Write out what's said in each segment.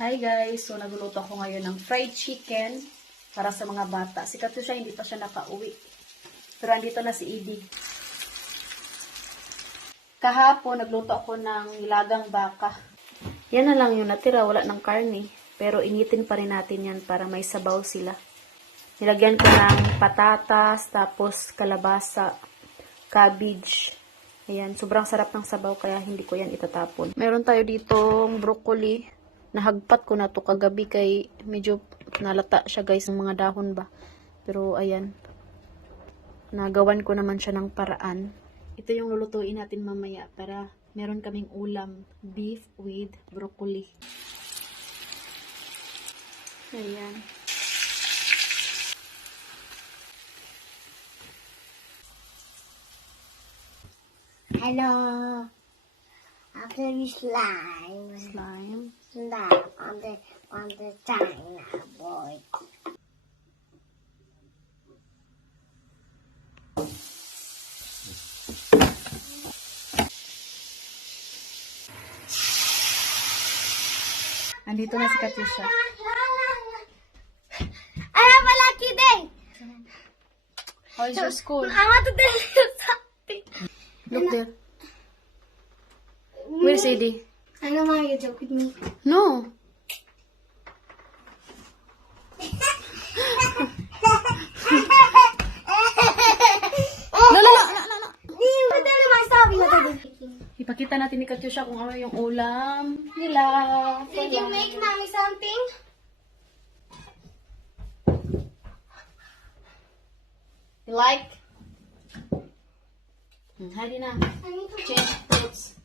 Hi guys! So nagluluto ako ngayon ng fried chicken para sa mga bata. Si Katusha hindi pa siya nakauwi. Pero andito na si Edie. Kahapon nagluto ako ng nilagang baka. Yan na lang yung natira, wala ng karne. Pero initin pa rin natin yan para may sabaw sila. Nilagyan ko ng patatas, tapos kalabasa, cabbage. Ayan, sobrang sarap ng sabaw kaya hindi ko yan itatapon. Meron tayo ditong broccoli. Nahagpat ko na to kagabi kay medyo nalata siya guys ng mga dahon ba. Pero ayan, nagawan ko naman siya ng paraan. Ito yung lulutuin natin mamaya para meron kaming ulam, beef with broccoli. Ayan. Hello. After we slime. Slime. Slime on the China boy. Andito na si Katusha. I have a lucky day. How is your school? I want to tell you something. Look there. Where's Edie? I know why you joke with me. No. Tell you my story. Ipakita natin ni Katusha kung ano yung ulam nila. Did you make mommy something? You like? Hadi na. I need to Change clothes.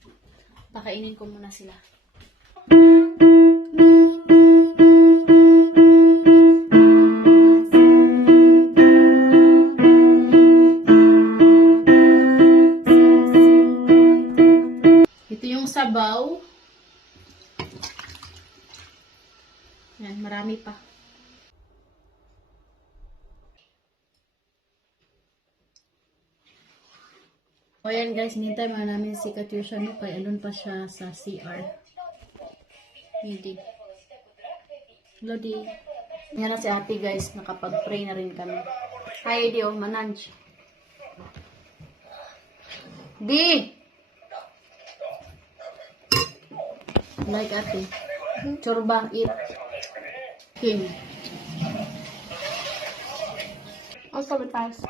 Pakainin ko muna sila. Ito yung sabaw. Yan, marami pa. O yan guys, nintay mga namin si Katusha no, kaya alun pa siya sa CR. Hindi. Lodi. Yan na si ate guys, nakapag-pray na rin kami. Hi Eddie, oh, mananj. Di! Like ate. Chorba, eat. King. Also with rice.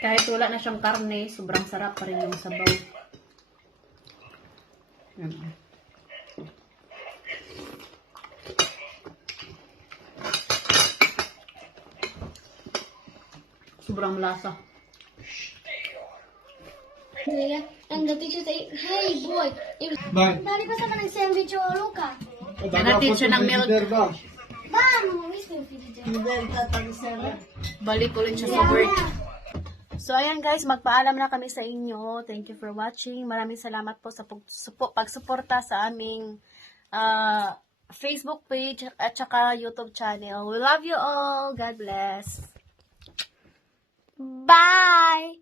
Kahit wala na siyang karne, sobrang sarap pa rin yung sabaw. Sobrang lasa. Yeah, and the teacher say, "Hey boy, Bye. Daddy pa sa kanang sandwich o Luca." Natin siya ng milk. Ba, mo miss mo fidget. Balik ulit siya sa work. So, ayan guys, magpaalam na kami sa inyo. Thank you for watching. Maraming salamat po sa pagsuporta sa aming Facebook page at saka YouTube channel. We love you all. God bless. Bye.